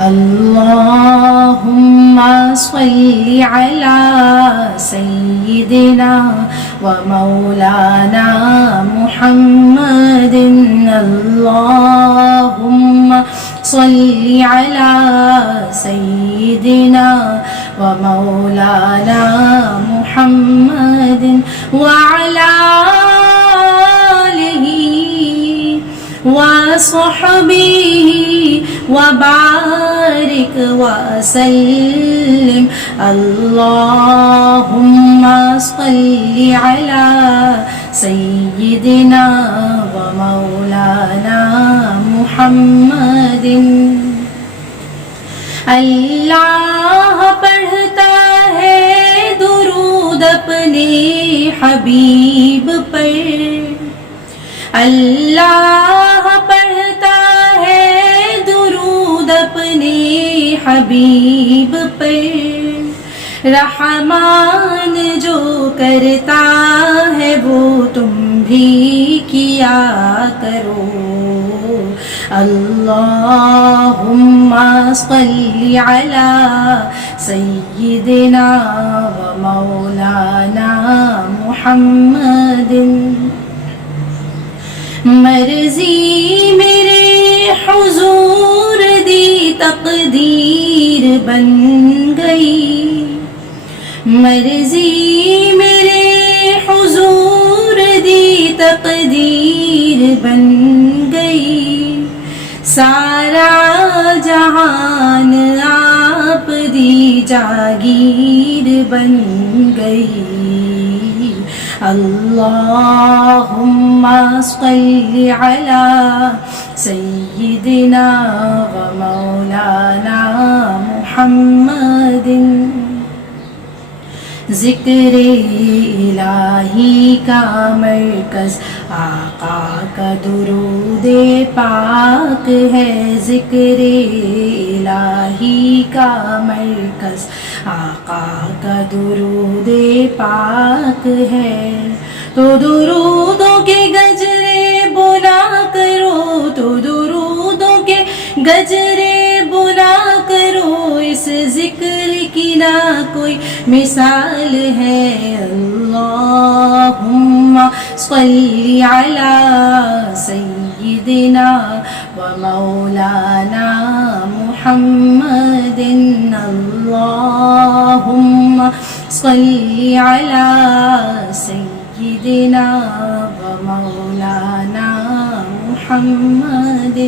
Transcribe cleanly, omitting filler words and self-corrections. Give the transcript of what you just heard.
اللهم صل على سيدنا ومولانا محمد اللهم صل على سيدنا ومولانا محمد وعلى آله وصحبه وبارك وسلم اللهم صل على سيدنا ومولانا محمد اللہ پڑھتا ہے درود اپنے حبیب پر اللہ پڑھتا ہے درود اپنے حبیب پر رحمان جو کرتا ہے وہ تم بھی کیا کرو اللہم صل علی سیدنا و مولانا محمد مرضی میرے حضور دی تقدیر بن گئی مرضی میرے حضور دی تقدیر بن گئی سارا جہان آپ دی جاگیر بن گئی اللہم صل علی سیدنا و مولانا محمد ذکر الہی کا مرکز آقا کا درود پاک ہے ذکر الہی کا مرکز آقا کا درود پاک ہے تو درودوں کے گجرے بلا کرو تو درودوں کے گجرے بلا کرو اس ذکر کی نہ کوئی مثال ہے اللہم صل علی سیدنا و مولانا محمد اللہم صل علی سیدنا و مولانا محمد